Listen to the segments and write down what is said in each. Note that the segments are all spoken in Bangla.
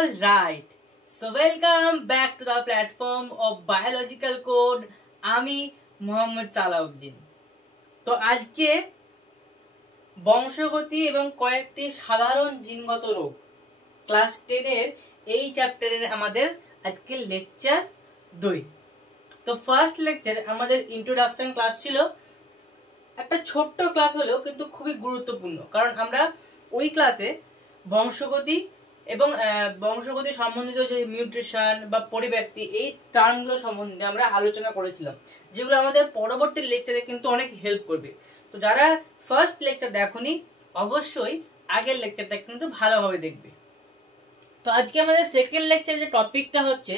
All right. So welcome back to the platform of biological code. আমি মোহাম্মদ সালাউদ্দিন। তো আজকে বংশগতি এবং কয়েকটি সাধারণ জিনগত রোগ ক্লাস 10 এর এই চ্যাপ্টারের আমাদের আজকে লেকচার 2। তো ফার্স্ট লেকচার আমাদের ইন্ট্রোডাকশন ক্লাস ছিল, একটা ছোট্ট ক্লাস হলেও কিন্তু খুবই গুরুত্বপূর্ণ, কারণ আমরা ওই ক্লাসে বংশগতি এবং বংশগতি সম্বন্ধিত যে মিউটেশন বা পরিব্যক্তি এই টার্মগুলো সম্বন্ধে আমরা আলোচনা করেছিলাম, যেগুলো আমাদের পরবর্তী লেকচারে কিন্তু অনেক হেল্প করবে। তো যারা ফার্স্ট লেকচার দেখোনি অবশ্যই আগের লেকচারটা কিন্তু ভালোভাবে দেখবে। তো আজকে আমাদের সেকেন্ড লেকচারে যে টপিকটা হচ্ছে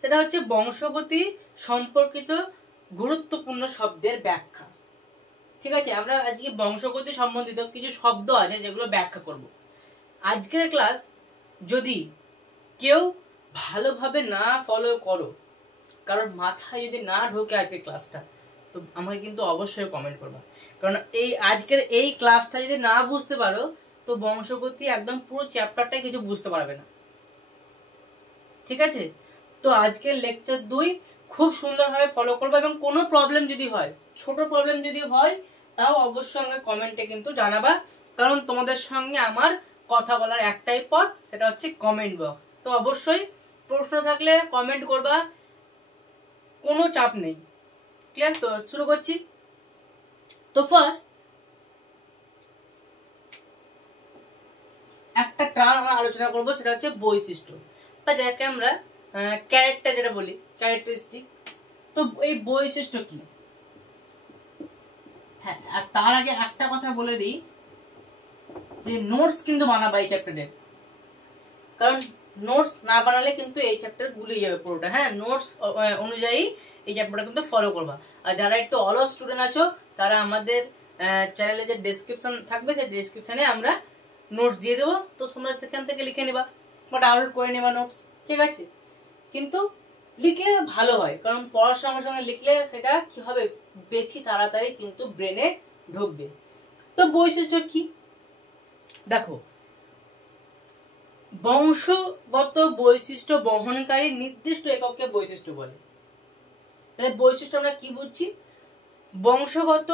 সেটা হচ্ছে বংশগতি সম্পর্কিত গুরুত্বপূর্ণ শব্দের ব্যাখ্যা। ঠিক আছে, আমরা আজকে বংশগতি সম্বন্ধিত কিছু শব্দ আছে যেগুলো ব্যাখ্যা করব। আজকের ক্লাস যদি কেউ ভালোভাবে না ফলো করো, কারণ মাথায় যদি না ঢোকে আজকের ক্লাসটা, তো আমাকে কিন্তু অবশ্যই কমেন্ট করবা, কারণ এই আজকের এই ক্লাসটা যদি না বুঝতে পারো তো বংশগতি একদম পুরো চ্যাপ্টারটাই কিছু বুঝতে পারবে না। ঠিক আছে, তো আজকের লেকচার 2 খুব সুন্দরভাবে ফলো করবে, এবং কোনো প্রবলেম যদি হয়, ছোট প্রবলেম যদি হয়, তাও অবশ্যই আমাকে কমেন্টে কিন্তু জানাবা, কারণ তোমাদের সঙ্গে আমার কথা বলার একটাই পথ, সেটা হচ্ছে কমেন্ট বক্স। তো অবশ্যই প্রশ্ন থাকলে কমেন্ট করবা, কোনো চাপ নেই। ক্লিয়ার? তো শুরু করছি। তো ফার্স্ট একটা টার্ম আলোচনা করব, সেটা হচ্ছে বৈশিষ্ট্য, বা যাকে আমরা ক্যারেক্টার যেটা বলি, ক্যারেক্টারিস্টিক। তো এই বৈশিষ্ট্য কি? হ্যাঁ, আর তার আগে একটা কথা বলে দিই যে নোটস কিন্তু বানাবা এই চ্যাপ্টারের, কারণ নোটস না বানালে কিন্তু এই চ্যাপ্টার গুলিয়ে যাবে পুরোটা। হ্যাঁ, নোটস অনুযায়ী এই চ্যাপ্টারটা কিন্তু ফলো করবা। আর যারা একটু অলস স্টুডেন্ট আছো তারা আমাদের চ্যানেলে যে ডেসক্রিপশন থাকবে সেই ডেসক্রিপশনে আমরা নোটস দিয়ে দেবো, তো তোমরা সেখান থেকে লিখে নিবা বা ডাউনলোড করে নিবা নোটস। ঠিক আছে, কিন্তু লিখলে ভালো হয়, কারণ পড়ার সঙ্গে সঙ্গে লিখলে সেটা কি হবে, বেশি তাড়াতাড়ি কিন্তু ব্রেনে ঢুকবে। তো বৈশিষ্ট্য কি দেখো, বংশগত বৈশিষ্ট্য বহনকারী নির্দিষ্ট এককে বৈশিষ্ট্য বলে। তাহলে বৈশিষ্ট্য আমরা কি বুঝছি? বংশগত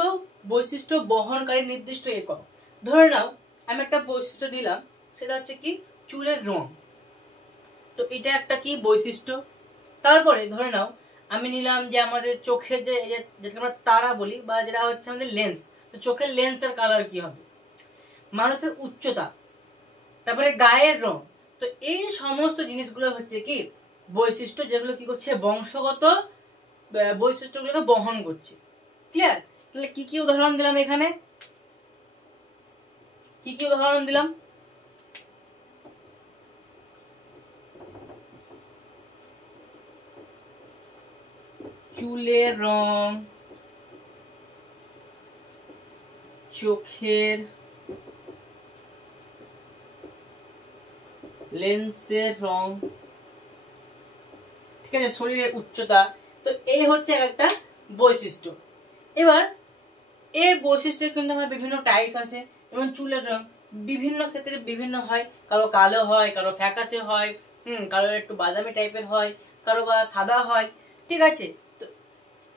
বৈশিষ্ট্য বহনকারী নির্দিষ্ট একক। ধরে নাও আমি একটা বৈশিষ্ট্য দিলাম, সেটা হচ্ছে কি চুলের রং। তো এটা একটা কি বৈশিষ্ট্য। তারপরে ধরে নাও আমি নিলাম যে আমাদের চোখের যে যেটা আমরা তারা বলি, বা যেটা হচ্ছে আমাদের লেন্স, তো চোখের লেন্সের কালার কি হবে, মানুষের উচ্চতা, তারপরে গায়ের রং। তো এই সমস্ত জিনিসগুলো হচ্ছে কি বৈশিষ্ট্য, যেগুলো কি করছে বংশগত বৈশিষ্ট্যগুলোকে বহন করছে। ক্লিয়ার? তাহলে কি কি উদাহরণ দিলাম এখানে, কি কি উদাহরণ দিলাম? চুলের রং, চোখের লেন্সের রং, ঠিক আছে, শরীরের উচ্চতা। তো এই হচ্ছে একটা বৈশিষ্ট্য। এবার এই বৈশিষ্ট্যের কিন্তু আমার বিভিন্ন টাইপস আছে, এবং চুলের রং বিভিন্ন ক্ষেত্রে বিভিন্ন হয়, কারো কালো হয়, কারো ফ্যাকাশে হয়, কারো একটু বাদামি টাইপের হয়, কারো বা সাদা হয়। ঠিক আছে, তো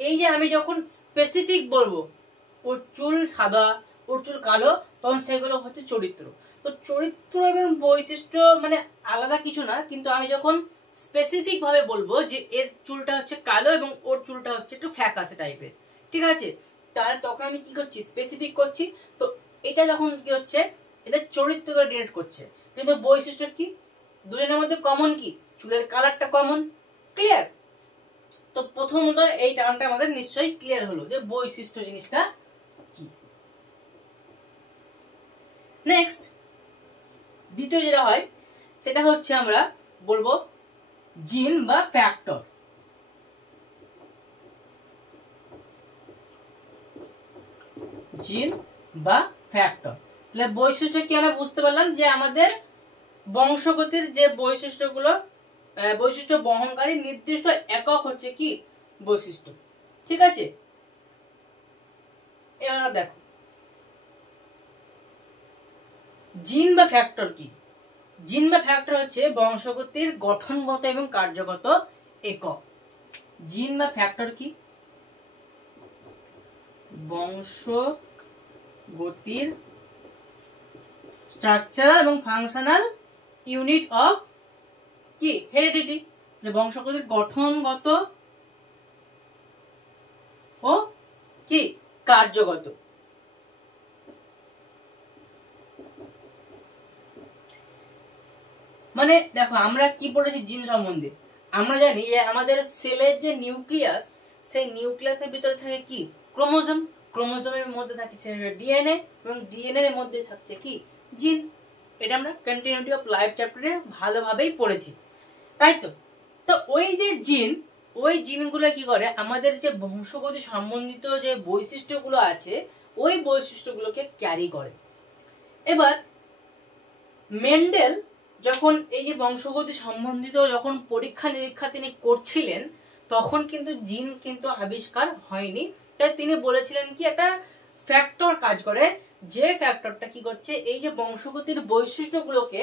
এই যে আমি যখন স্পেসিফিক বলবো ওর চুল সাদা, ওর চুল কালো, তখন সেগুলো হচ্ছে চরিত্র। তো চরিত্র এবং বৈশিষ্ট্য মানে আলাদা কিছু না, কিন্তু আমি যখন স্পেসিফিক ভাবে বলবো যে এর চুলটা হচ্ছে কালো এবং ওর চুলটা হচ্ছে একটু ফ্যাকাশে টাইপের, ঠিক আছে, তাহলে তখন আমি কি করছি, স্পেসিফিক করছি। তো এটা যখন কি হচ্ছে, এদের চরিত্রকে ডিনোট করছে, কিন্তু বৈশিষ্ট্য কি, দুজনের মধ্যে কমন কি, চুলের কালারটা কমন। ক্লিয়ার? তো প্রথমত এই টার্মটা আমাদের নিশ্চয়ই ক্লিয়ার হলো যে বৈশিষ্ট্য জিনিসটা কি। নেক্সট দ্বিতীয় যেটা হয় সেটা হচ্ছে আমরা বলবো জিন বা ফ্যাক্টর। জিন বা ফ্যাক্টর, তাহলে বৈশিষ্ট্য কি আমরা বুঝতে পারলাম যে আমাদের বংশগতির যে বৈশিষ্ট্যগুলো, বৈশিষ্ট্য বহনকারী নির্দিষ্ট একক হচ্ছে কি বৈশিষ্ট্য। ঠিক আছে, এবার দেখো জিন বা ফ্যাক্টর কি। জিন বা ফ্যাক্টর হচ্ছে বংশগতির গঠনগত এবং কার্যগত একক। জিন বা ফ্যাক্টর কি? বংশগতির স্ট্রাকচারাল এবং ফাংশনাল ইউনিট অফ কি হেরিডিটি, যে বংশগতির গঠনগত ও কি কার্যগত। মানে দেখো আমরা কি পড়েছি জিন সম্বন্ধে, আমরা জানি যে আমাদের সেলের যে নিউক্লিয়াস, সেই নিউক্লিয়াসের ভিতরে থাকে কি ক্রোমোজোম, ক্রোমোজোমের মধ্যে থাকে ডিএনএ এবং ডিএনএ এর মধ্যে থাকছে কি জিন। এটা আমরা কন্টিনিউটি অফ লাইফ চ্যাপ্টারে ভালোভাবেই পড়েছি, তাই তো। তো ওই যে জিন, ওই জিনগুলো কি করে আমাদের যে বংশগতি সম্বন্ধিত যে বৈশিষ্ট্যগুলো আছে ওই বৈশিষ্ট্যগুলোকে ক্যারি করে। এবার মেন্ডেল যখন এই যে বংশগতি সম্বন্ধিত যখন পরীক্ষা নিরীক্ষা তিনি করছিলেন তখন কিন্তু জিন কিন্তু আবিষ্কার হয়নি, তাই তিনি বলেছিলেন কি একটা ফ্যাক্টর কাজ করে, যে ফ্যাক্টরটা কি করছে এই যে বংশগতির বৈশিষ্ট্যগুলোকে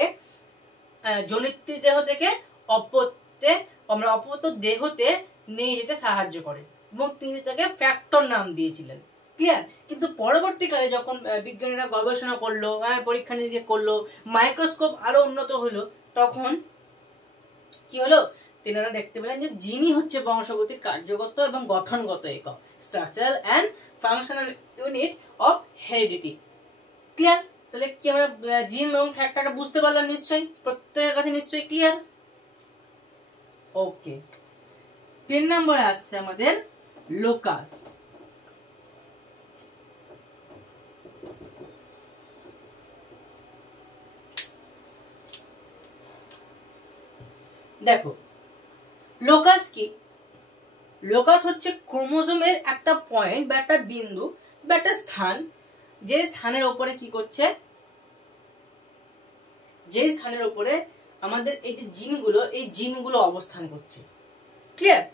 জনিত্রী দেহ থেকে অপত্য দেহতে নিয়ে যেতে সাহায্য করে, এবং তিনি তাকে ফ্যাক্টর নাম দিয়েছিলেন। ক্লিয়ার? কিন্তু পরবর্তীকালে যখন বিজ্ঞানীরা গবেষণা করলো, পরীক্ষা নিরীক্ষা করলো, মাইক্রোস্কোপ আরো উন্নত হলো, তখন কি হলো তিনারা দেখতে পেলেন যে জিনই হচ্ছে বংশগতির কার্যগত এবং গঠনগত একক, structural and functional unit of heredity. Clear? তাহলে কি আমরা জিন এবং ফ্যাক্টরটা বুঝতে পারলাম নিশ্চয়ই, প্রত্যেকের কাছে নিশ্চয়ই ক্লিয়ার। ওকে, 3 নম্বরে আসছে আমাদের লোকাস। দেখো লোকাস কি? লোকাস হচ্ছে ক্রোমোজোমের একটা পয়েন্ট বা একটা বিন্দু বা একটা স্থান, যে স্থানের উপরে কি করছে, যে স্থানের উপরে আমাদের এই যে জিনগুলো, এই জিনগুলো অবস্থান করছে। ক্লিয়ার?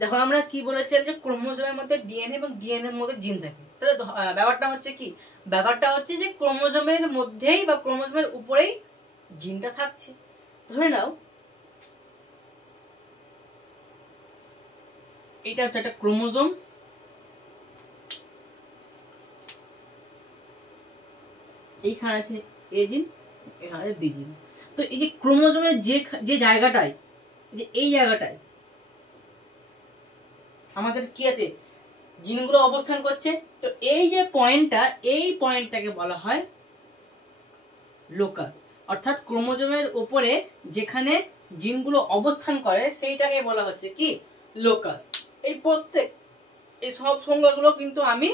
দেখো আমরা কি বলেছিলাম যে ক্রোমোজোমের মধ্যে ডিএনএ এবং ডিএনএ এর মধ্যে জিন থাকে, তাহলে ব্যাপারটা হচ্ছে কি, ব্যাপারটা হচ্ছে যে ক্রোমোজোমের মধ্যেই বা ক্রোমোজোমের উপরেই জিনটা থাকছে। ধরে নাও এটা হচ্ছে একটা ক্রোমোজোম, এইখানে আছে এ জিন, এখানে আছে বি জিন। তো এই যে ক্রোমোজোমের যে জায়গাটায়, যে এই জায়গাটায় আমাদের কি আছে, জিনগুলো অবস্থান করছে, তো এই যে পয়েন্টটা, এই পয়েন্টটাকে বলা হয় লোকাস। অর্থাৎ ক্রোমোজোমের উপরে যেখানে জিনগুলো অবস্থান করে সেইটাকে বলা হচ্ছে কি লোকাস। এই প্রত্যেক এই সব সংজ্ঞাগুলো কিন্তু আমি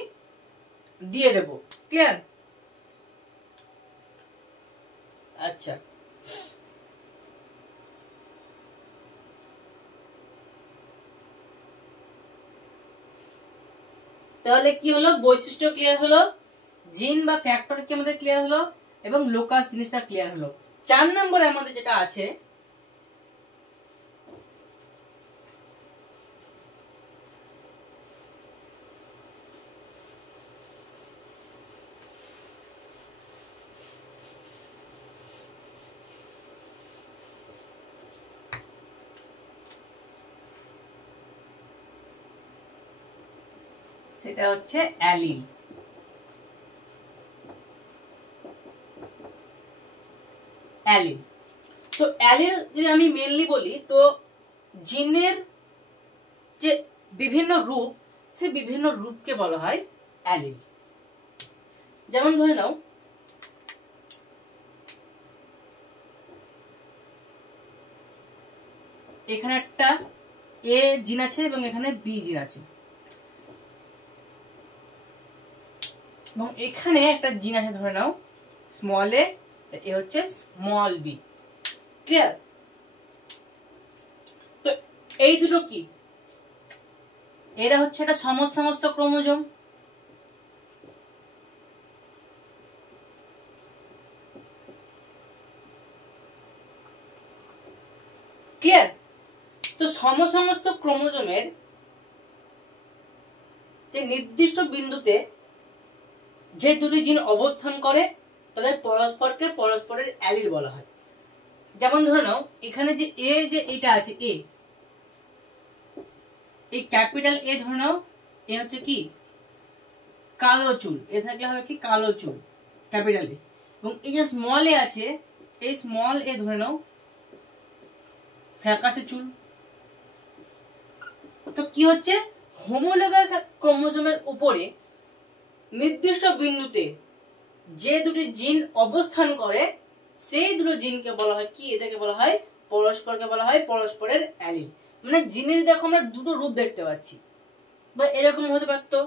দিয়ে দেব। ক্লিয়ার? আচ্ছা, তাহলে কি হলো, বৈশিষ্ট্য ক্লিয়ার হলো, জিন বা ফ্যাক্টর কি আমাদের ক্লিয়ার হলো, এবং লোকাস জিনিসটা ক্লিয়ার হলো। 4 নম্বরে আমাদের যেটা আছে সেটা হচ্ছে অ্যালিল। অ্যালিল, তো অ্যালিল যদি আমি মেনলি বলি তো জিনের যে বিভিন্ন রূপ, সে বিভিন্ন রূপকে বলা হয় অ্যালিল। যেমন ধরে নাও এখানে একটা এ জিন আছে এবং এখানে বি জিন আছে, এবং এখানে একটা জিন আছে ধরে নাও স্মল এ হচ্ছে স্মল বি। ক্লিয়ার? তো এই দুটো কি, এরা হচ্ছে একটা সমস্ত ক্রোমোজোম, ক্লিয়ার? তো সমস্ত ক্রোমোজোমের যে নির্দিষ্ট বিন্দুতে যে দুটি জিন অবস্থান করে তাদের পরস্পরকে পরস্পরের অ্যালিল বলা হয়। যেমন ধরে নাও এখানে যে এ যে এটা আছে এ, এই ক্যাপিটাল এ ধরে নাও এ হচ্ছে কি কালো চুল, এ থাকলে হবে কি কালো চুল ক্যাপিটাল এ, এবং এই যে স্মল এ আছে এই স্মল এ ধরে নাও ফ্যাকাশে চুল। তো কি হচ্ছে হোমোলোগাস ক্রোমোজোমের উপরে নির্দিষ্ট বিন্দুতে যে দুটি জিন অবস্থান করে সেই দুটো জিনকে বলা হয় কি, এটাকে বলা হয় পরস্পরকে বলা হয় পরস্পরের অ্যালিল। মানে জিনের দেখো আমরা দুটো রূপ দেখতে পাচ্ছি, বা এরকম হতে পারতো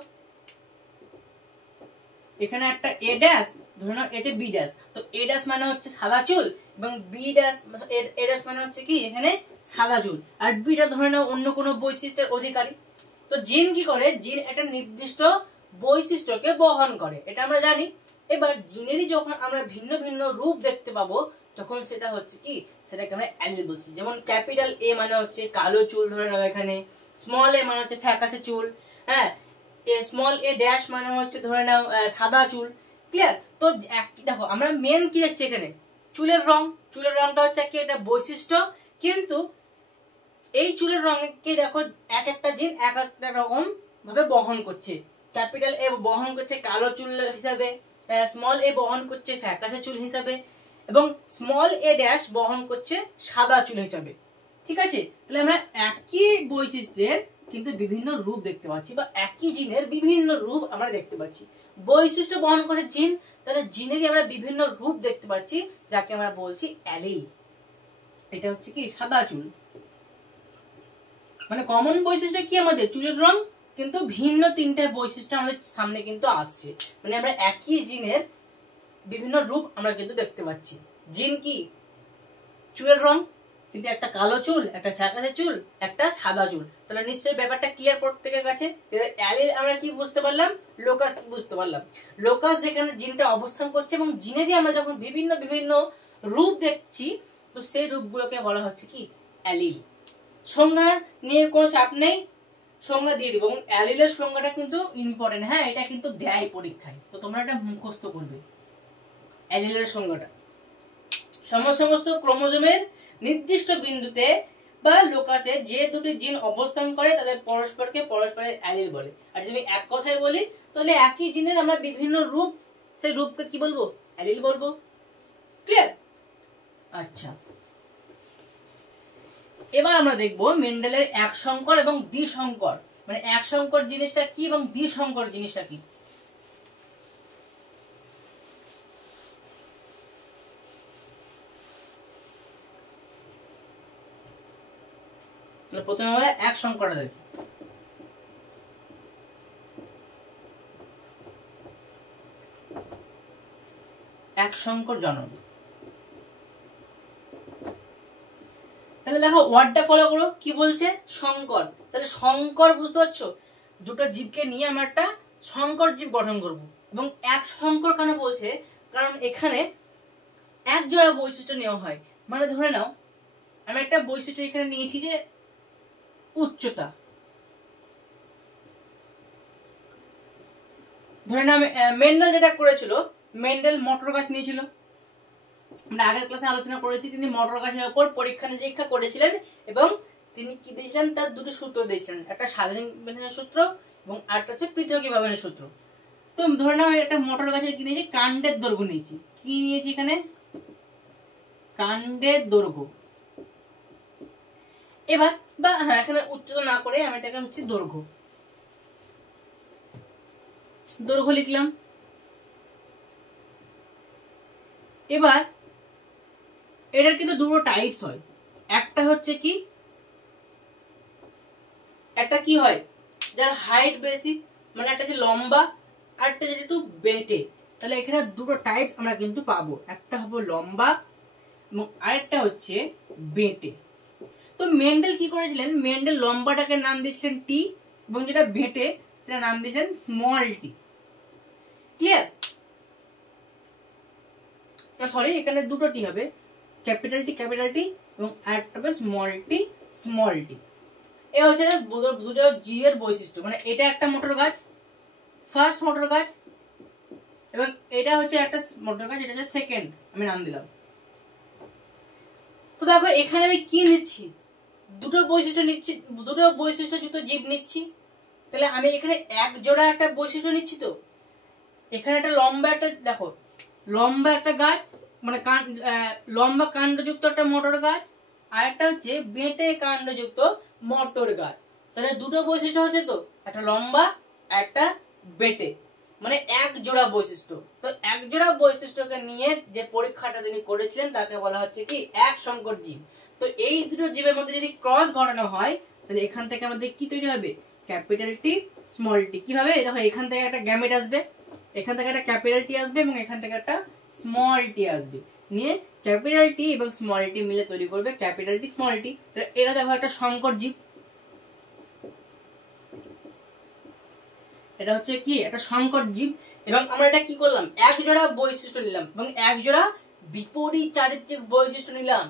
এখানে একটা এ ড্যাশ ধরে নাও এটা বি ড্যাশ, তো এ ড্যাশ মানে হচ্ছে সাদা চুল এবং বি ড্যাশ এ ড্যাশ মানে হচ্ছে কি এখানে সাদা চুল, আর বিটা ধরে নাও অন্য কোনো বৈশিষ্ট্যের অধিকারী। তো জিন কি করে, জিন একটা নির্দিষ্ট বৈশিষ্ট্যকে বহন করে, এটা আমরা জানি। এবার জিনেরই যখন আমরা ভিন্ন ভিন্ন রূপ দেখতে পাবো তখন সেটা হচ্ছে কি, সেটাকে আমরা অ্যালিল বলছি। যেমন ক্যাপিটাল এ মানে হচ্ছে কালো চুল ধরে নাও, এখানে স্মল এ মানে হচ্ছে ফ্যাকাশে চুল, হ্যাঁ স্মল এ ড্যাশ মানে হচ্ছে ধরে নাও সাদা চুল। ক্লিয়ার? তো দেখো আমরা মেন কি দেখছি এখানে চুলের রং, চুলের রংটা হচ্ছে কি একটা বৈশিষ্ট্য, কিন্তু এই চুলের রঙকে দেখো এক একটা জিন এক একটা রকম ভাবে বহন করছে। ক্যাপিটাল এ বহন করছে কালো চুল হিসাবে, স্মল এ বহন করছে ফ্যাকাশে চুল হিসাবে, এবং স্মল এ ড্যাশ বহন করছে সাদা চুল হিসাবে। ঠিক আছে, তাহলে আমরা একই বৈশিষ্ট্যের কিন্তু বিভিন্ন রূপ দেখতে পাচ্ছি, বা একই জিনের বিভিন্ন রূপ আমরা দেখতে পাচ্ছি। বৈশিষ্ট্য বহন করে জিন, তাহলে জিনেরই আমরা বিভিন্ন রূপ দেখতে পাচ্ছি, যাকে আমরা বলছি অ্যালিল। এটা হচ্ছে কি সাদা চুল, মানে কমন বৈশিষ্ট্য কি আমাদের চুলের রং, কিন্তু ভিন্ন তিনটা বৈশিষ্ট্য আমাদের সামনে কিন্তু আসছে, মানে আমরা একই জিনের বিভিন্ন রূপ আমরা কিন্তু দেখতে পাচ্ছি। জিন কি চুলের রং, কিন্তু একটা কালো চুল, একটা ফ্যাকাশে চুল, একটা সাদা চুল। তাহলে নিশ্চয়ই ব্যাপারটা ক্লিয়ার প্রত্যেকের কাছে। অ্যালিল আমরা কি বুঝতে পারলাম, লোকাস বুঝতে পারলাম। লোকাস যেখানে জিনটা অবস্থান করছে এবং জিনেরই আমরা যখন বিভিন্ন বিভিন্ন রূপ দেখছি, তো সেই রূপগুলোকে বলা হচ্ছে কি অ্যালিল। সংজ্ঞা নিয়ে কোনো চাপ নেই, সংজ্ঞা দিয়ে দিব, এবং অ্যালিলের সংজ্ঞাটা কিন্তু ইম্পর্টেন্ট, হ্যাঁ এটা কিন্তু দেয় পরীক্ষায়, তো তোমরা এটা মুখস্থ করবে। অ্যালিলের সংজ্ঞাটা সমস্ত ক্রোমোজোমের নির্দিষ্ট বিন্দুতে বা লোকাসে যে দুটি জিন অবস্থান করে তাদের পরস্পরকে পরস্পরের অ্যালিল বলে। আর যদি এক কথায় বলি তাহলে একই জিনের আমরা বিভিন্ন রূপ, সেই রূপকে কি বলবো, অ্যালিল বলবো। ক্লিয়ার? আচ্ছা, এবার আমরা দেখবো মেন্ডেলের এক সংকর এবং দ্বিসংকর, মানে এক সংকর জিনিসটা কি এবং দ্বিসংকর জিনিসটা কি। প্রথমে আমরা এক সংকরটা দেখি। এক সংকর জনন, তাহলে দেখো ওয়ার্ডটা ফলো করো, কি বলছে সংকর। তাহলে সংকর বুঝতে পারছো, দুটো জীবকে নিয়ে আমরা একটা সংকর জীব গঠন করব। এবং এক সংকর কেন বলছে, কারণ এখানে এক জোড়া বৈশিষ্ট্য নেওয়া হয়। মানে ধরে নাও আমি একটা বৈশিষ্ট্য এখানে নিয়েছি যে উচ্চতা, ধরে নাও মেন্ডেল যেটা করেছিল, মেন্ডেল মটর গাছ নিয়েছিল, আমরা আগের ক্লাসে আলোচনা করেছি, তিনি মটর গাছের উপর পরীক্ষা নিরীক্ষা করেছিলেন এবং তিনি কি দিয়েছিলেন, তার দুটো সূত্র দিয়েছিলেন, একটা স্বাধীন বিভাজনের সূত্র এবং আরেকটা হচ্ছে পৃথক বিভাজনের সূত্র। তো ধরে নাও একটা মটর গাছের কি নিয়েছি, কাণ্ডের দৈর্ঘ্য নিয়েছি, কি নিয়েছি এখানে কাণ্ডের দৈর্ঘ্য। এবার বা হ্যাঁ এখানে উচ্চতা না করে আমি এটাকে হচ্ছে দৈর্ঘ্য, দৈর্ঘ্য লিখলাম। এবার এটার কিন্তু দুটো টাইপস হয়, একটা হচ্ছে কি, একটা কি হয় যার হাইট বেশি, মানে একটা যে লম্বা আর একটা যেটা একটু বেঁটে। তাহলে এখানে দুটো টাইপস আমরা কিন্তু পাবো, একটা হবে লম্বা এবং আরেকটা হচ্ছে বেঁটে। তো মেন্ডেল কি করেছিলেন, মেন্ডেল লম্বাটাকে নাম দিয়েছিলেন টি এবং যেটা বেঁটে সেটা নাম দিয়েছেন স্মল টি। ক্লিয়ার? সরি এখানে দুটো টি হবে, ক্যাপিটাল টি এবং আরেকটা হবে স্মল টি। এ হচ্ছে দুটো জীবের বৈশিষ্ট্য, মানে এটা একটা মোটর গাছ, ফার্স্ট মোটর গাছ, এবং এটা হচ্ছে একটা মোটর গাছ, এটা হচ্ছে সেকেন্ড, আমি নাম দিলাম। দেখো এখানে আমি কি নিচ্ছি, দুটো বৈশিষ্ট্যযুক্ত জীব নিচ্ছি। তাহলে আমি এখানে এক জোড়া একটা বৈশিষ্ট্য নিচ্ছি। তো এখানে একটা লম্বা একটা দেখো লম্বা একটা গাছ, মানে লম্বা কাণ্ডযুক্ত একটা মটর গাছ, আর একটা হচ্ছে বেঁটে কাণ্ডযুক্ত মটর গাছ। তাহলে দুটো বৈশিষ্ট্য হচ্ছে, তো একটা লম্বা একটা বেঁটে, মানে এক জোড়া বৈশিষ্ট্য। তো এক জোড়া বৈশিষ্ট্যকে নিয়ে যে পরীক্ষাটা তিনি করেছিলেন তাকে বলা হচ্ছে কি এক সংকর জীব। তো এই দুটো জীবের মধ্যে যদি ক্রস ঘটানো হয় তাহলে এখান থেকে আমাদের কি তৈরি হবে, ক্যাপিটাল টি স্মল টি। কিভাবে, দেখো এখান থেকে একটা গ্যামেট আসবে, এখান থেকে একটা ক্যাপিটাল টি আসবে এবং এখান থেকে একটা স্মল টি আসবে, নিয়ে ক্যাপিটাল টি এবং স্মল টি মিলে তৈরি করবে ক্যাপিটাল টি স্মল টি। এরা দেখো একটা সংকর জীব, এটা হচ্ছে কি একটা সংকর জীব। এবং আমরা এটা কি করলাম, এক জোড়া বৈশিষ্ট্য নিলাম এবং এক জোড়া বিপরীত চারিত্রিক বৈশিষ্ট্য নিলাম।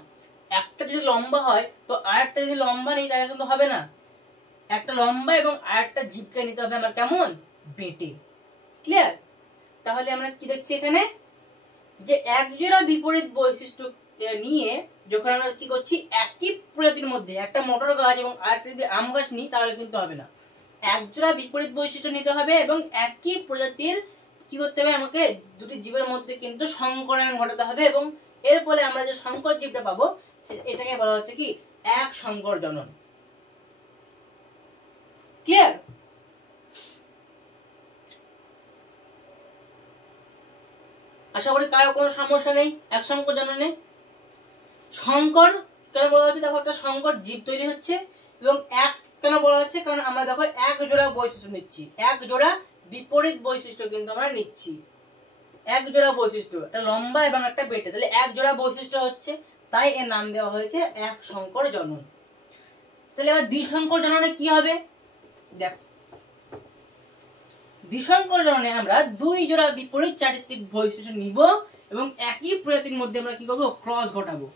একটা যদি লম্বা হয় তো আরেকটা যদি লম্বা নেই তাহলে কিন্তু হবে না। একটা লম্বা এবং আরেকটা জীবকে নিতে হবে আমার কেমন, বেঁটে। ক্লিয়ার? তাহলে আমরা কি দেখছি এখানে, যে এক জোড়া বিপরীত বৈশিষ্ট্য নিয়ে যখন আমরা কি করছি, একই প্রজাতির মধ্যে একটা মটর গাছ এবং আরেকটা যদি আম গাছ নিই তাহলে কিন্তু হবে না। এক জোড়া বিপরীত বৈশিষ্ট্য নিতে হবে এবং একই প্রজাতির কি করতে হবে, আমাকে দুটি জীবের মধ্যে কিন্তু সংকরায়ন ঘটাতে হবে এবং এর ফলে আমরা যে সংকর জীবটা পাবো এটাকে বলা হচ্ছে কি এক সংকর জনন। ক্লিয়ার? আশা করি কারো কোনো সমস্যা নেই এক সংকর জননে। সংকর কেন বলা হচ্ছে, দেখো একটা সংকর জীব তৈরি হচ্ছে এবং এক কেন বলা হচ্ছে, কারণ আমরা দেখো এক জোড়া বৈশিষ্ট্য নিচ্ছি, এক জোড়া বিপরীত বৈশিষ্ট্য কিন্তু আমরা নিচ্ছি। এক জোড়া বৈশিষ্ট্য, একটা লম্বা এবং একটা বেঁটে, তাহলে এক জোড়া বৈশিষ্ট্য হচ্ছে, তাই এর নাম দেওয়া হয়েছে এক সংকর জনন। তাহলে এবার দ্বিসংকর জননে কি হবে, দেখ দ্বিসংকর জননে আমরা দুই জোড়া বিপরীত চারিত্রিক বৈশিষ্ট্য নিব এবং একই প্রজাতির মধ্যে আমরা কি করবো, ক্রস ঘটাবো।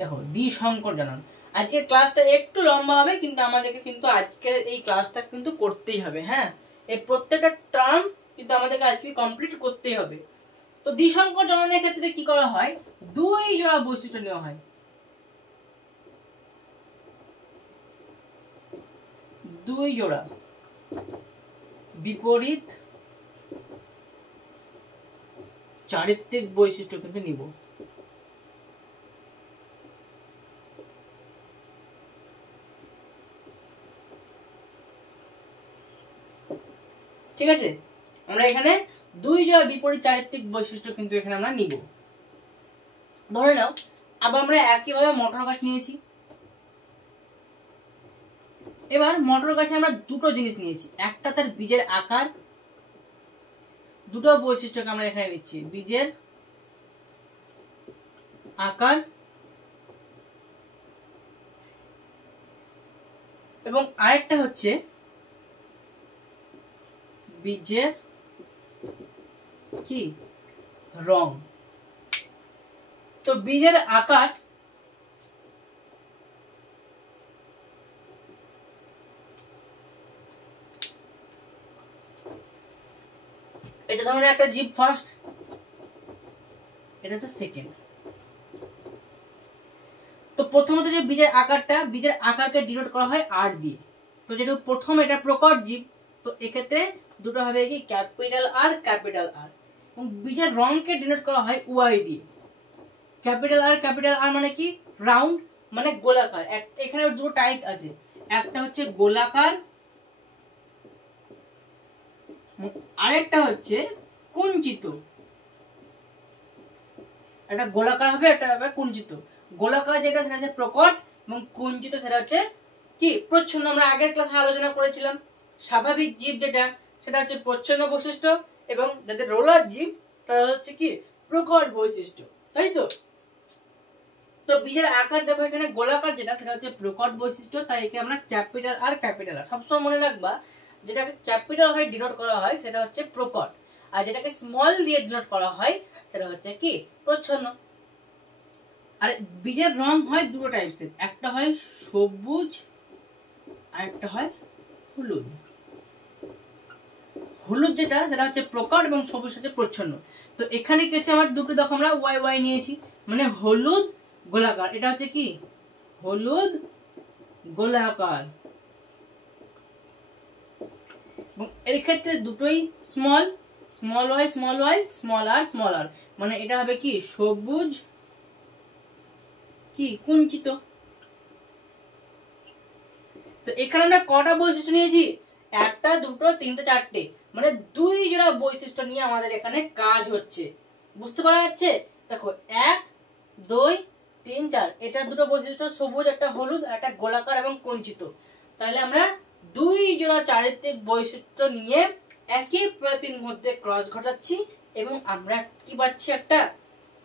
দেখো দ্বিসংকর জনন, আজকের ক্লাসটা একটু লম্বা হবে কিন্তু আমাদেরকে কিন্তু আজকের এই ক্লাসটা কিন্তু করতেই হবে। হ্যাঁ, এই প্রত্যেকটা টার্ম কিন্তু আমাদেরকে আজকে কমপ্লিট করতেই হবে। তো দ্বিসংকর জননের ক্ষেত্রে কি করা হয়, দুই জোড়া বৈশিষ্ট্য নেওয়া হয়, দুই জোড়া বিপরীত চারিত্রিক বৈশিষ্ট্য কিন্তু নিব। ঠিক আছে, আমরা এখানে দুই জোড়া বিপরীত চারিত্রিক বৈশিষ্ট্য কিন্তু এখানে আমরা নিব। ধরে নাও আবার আমরা একইভাবে মটর গাছ নিয়েছি। এবার মটর গাছে আমরা দুটো জিনিস নিয়েছি, একটা তার বীজের আকার, দুটো বৈশিষ্ট্যকে আমরা এখানে নিচ্ছি, বীজের আকার এবং আরেকটা হচ্ছে বীজের কি রং। তো বীজের আকার এটা ধরনের একটা জীব ফার্স্ট, এটা হচ্ছে সেকেন্ড। তো প্রথমত যে বীজের আকারকে ডিনোট করা হয় আর দিয়ে। তো যেহেতু প্রথম এটা প্রকট জীব, তো এক্ষেত্রে দুটো হবে কি ক্যাপিটাল আর ক্যাপিটাল আর। এবং বীজের রংকে ডিনোট করা হয় ওয়াই দিয়ে। ক্যাপিটাল আর মানে কি রাউন্ড, মানে গোলাকার। এখানে দুটো টাইপ আছে, একটা হচ্ছে গোলাকার, আরেকটা হচ্ছে কুঞ্চিত। একটা গোলাকার হবে, একটা হবে কুঞ্চিত। গোলাকার যেটা সেটা হচ্ছে প্রকট এবং কুঞ্চিত সেটা হচ্ছে কি প্রচ্ছন্ন। আমরা আগের ক্লাসে আলোচনা করেছিলাম স্বাভাবিক জীব যেটা সেটা হচ্ছে প্রচ্ছন্ন বৈশিষ্ট্য এবং যাদের রোলার জীব তারা হচ্ছে কি প্রকট বৈশিষ্ট্য, তাই তো। তো বীজের আকার দেখো এখানে গোলাকার যেটা সেটা হচ্ছে প্রকট বৈশিষ্ট্য, তাই একে আমরা ক্যাপিটাল আর সবসময় মনে রাখবা যেটাকে ক্যাপিটাল হয়ে ডিনোট করা হয় সেটা হচ্ছে প্রকট, আর যেটাকে স্মল দিয়ে ডিনোট করা হয় সেটা হচ্ছে কি প্রচ্ছন্ন। আর বীজের রং হয় দুটো টাইপসের, একটা হয় সবুজ আর একটা হয় হলুদ। হলুদ যেটা সেটা হচ্ছে প্রকট এবং সবুজ হচ্ছে প্রচ্ছন্ন। তো এখানে কি হচ্ছে আমার দুটো, দেখো আমরা ওয়াই ওয়াই নিয়েছি, মানে হলুদ গোলাকার, এটা হচ্ছে কি হলুদ গোলাকার, এবং এর ক্ষেত্রে দুটোই small, small Y small Y, small R small R, মানে এটা হবে কি সবুজ কি কুঞ্চিত। তো এখানে আমরা কটা বৈশিষ্ট্য নিয়েছি, একটা দুটো তিনটে চারটে, মানে দুই জোড়া বৈশিষ্ট্য নিয়ে আমাদের এখানে কাজ হচ্ছে, বুঝতে পারা যাচ্ছে। দেখো 1 2 3 4, এটা দুটো বৈশিষ্ট্য, সবুজ একটা হলুদ একটা গোলাকার এবং কুঞ্চিত। তাহলে আমরা দুই জোড়া চারিত্রিক বৈশিষ্ট্য নিয়ে একই প্রজাতির মধ্যে ক্রস ঘটাচ্ছি এবং আমরা কি পাচ্ছি, একটা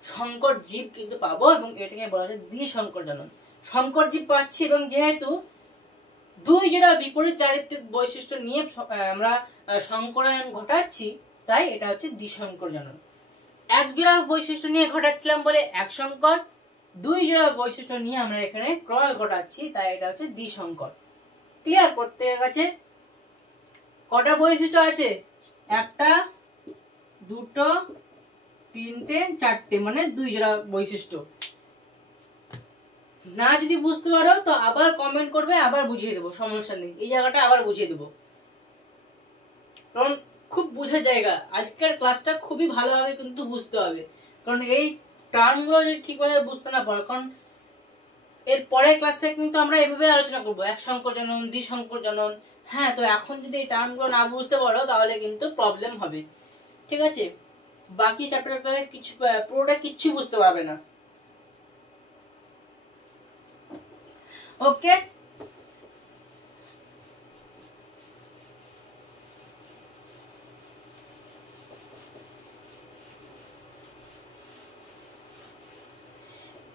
সংকর জীব কিন্তু পাবো, এবং এটাকে বলা হয় দ্বিসংকর জনন। সংকর জীব পাচ্ছি, এবং যেহেতু দুই জোড়া বিপরীত চারিত্রিক বৈশিষ্ট্য নিয়ে আমরা সংকরায়ন ঘটাচ্ছি, তাই এটা হচ্ছে দ্বিসংকর জনন। এক জোড়া বৈশিষ্ট্য নিয়ে ঘটাচ্ছিলাম বলে এক সংকর, দুই জোড়া বৈশিষ্ট্য নিয়ে আমরা এখানে ক্রস ঘটাচ্ছি, তাই এটা হচ্ছে দ্বিসংকর। ক্লিয়ার? প্রত্যেকের কাছে কটা বৈশিষ্ট্য আছে, একটা দুটো তিনটে চারটে, মানে দুই জোড়া বৈশিষ্ট্য। না যদি বুঝতে পারো তো আবার কমেন্ট করবে, আবার বুঝিয়ে দেবো, সমস্যা নেই, এই জায়গাটা আবার বুঝিয়ে দেবো, কারণ খুব বুঝে জায়গা। আজকের ক্লাসটা খুবই ভালোভাবে কিন্তু বুঝতে হবে, কারণ এই টার্মগুলো যদি ঠিকভাবে বুঝতে না পারো, কারণ এর পরের ক্লাস থেকে কিন্তু আমরা এভাবে আলোচনা করবো, এক সংকর জনন দ্বিসংকর জনন। হ্যাঁ, তো এখন যদি এই টার্মগুলো না বুঝতে পারো তাহলে কিন্তু প্রবলেম হবে, ঠিক আছে? বাকি চ্যাপ্টারটা কিছু পুরোটা কিচ্ছু বুঝতে পারবে না। ওকে,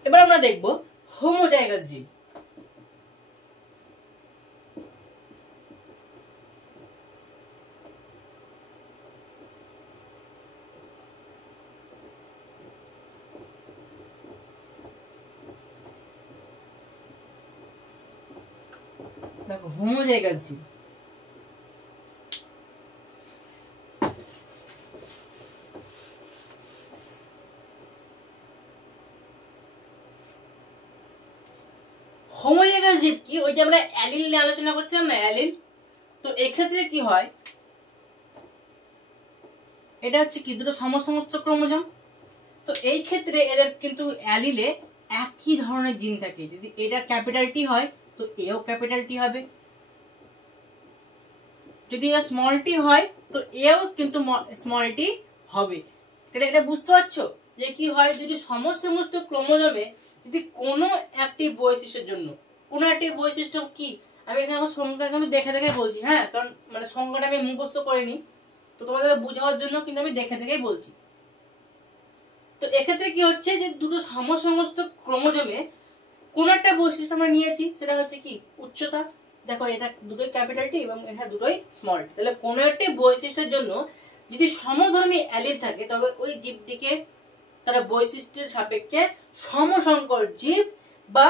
এবার আমরা দেখব হোমোজাইগাস জীব। দেখো হোমোজাইগাস জীব, হোমোজাইগাস জীব কি, ওই যে আমরা অ্যালিল নিয়ে আলোচনা করছিলাম না, অ্যালিল। তো এক্ষেত্রে কি হয়, এটা হচ্ছে কি দুটো সমসমস্ত ক্রোমোজোম। তো এই ক্ষেত্রে এদের কিন্তু অ্যালিলে একই ধরনের জিন থাকে, যদি এটা ক্যাপিটাল টি হয় তো এও ক্যাপিটাল টি হবে, যদি এটা স্মল টি হয় তো এও কিন্তু স্মল টি হবে। এটা বুঝতে পারছো যে কি হয়, যদি সমস্ত ক্রোমোজোমে যদি কোনো একটি বৈশিষ্ট্যের জন্য, কোনো একটি বৈশিষ্ট্য কি, আমি এখানে আমার সংখ্যা কিন্তু দেখে দেখে বলছি, হ্যাঁ, কারণ মানে সংখ্যাটা আমি মুখস্থ করিনি, তো তোমাদের বোঝানোর জন্য কিন্তু আমি দেখে দেখেই বলছি। তো এক্ষেত্রে কি হচ্ছে, যে দুটো সমস্ত ক্রোমোজোমে কোন একটা বৈশিষ্ট্য আমরা নিয়েছি, সেটা হচ্ছে কি উচ্চতা। দেখো এটা দুটোই ক্যাপিটাল টি এবং এটা দুটোই স্মল টি, তাহলে কোন একটি বৈশিষ্ট্যের জন্য যদি সমধর্মী অ্যালিল থাকে তবে ওই জীবটিকে তারা বৈশিষ্ট্যের সাপেক্ষে সমসংকর জীব বা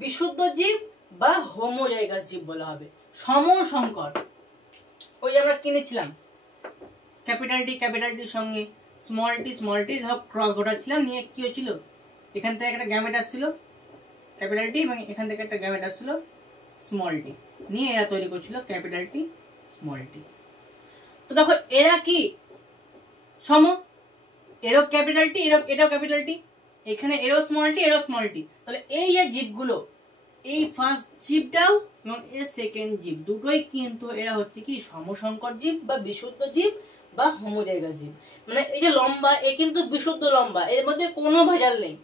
বিশুদ্ধ জীব বা হোমোজাইগাস জীব বলা হবে। সমসংকর, ওই আমরা কিনেছিলাম ক্যাপিটাল টির সঙ্গে স্মল টি সব ক্রস ঘটাচ্ছিলাম, নিয়ে কি হচ্ছিল, এখান থেকে একটা গ্যামেট আসছিল ক্যাপিটাল টি এবং এখান থেকে একটা গ্যামেট আসছিল স্মল টি, নিয়ে এরা তৈরি করছিল ক্যাপিটাল টি স্মল টি। তো দেখো এরা কি সম, এরও ক্যাপিটাল টি এটাও ক্যাপিটাল টি, এখানে এরও স্মল টি, তাহলে এই যে জীবগুলো, এই ফার্স্ট জীবটাও এবং এর সেকেন্ড জীব দুটোই কিন্তু এরা হচ্ছে কি সমসংকর জীব বা বিশুদ্ধ জীব বা হোমোজাইগাস জীব। মানে এই যে লম্বা, এ কিন্তু বিশুদ্ধ লম্বা, এর মধ্যে কোনো ভেজাল নেই।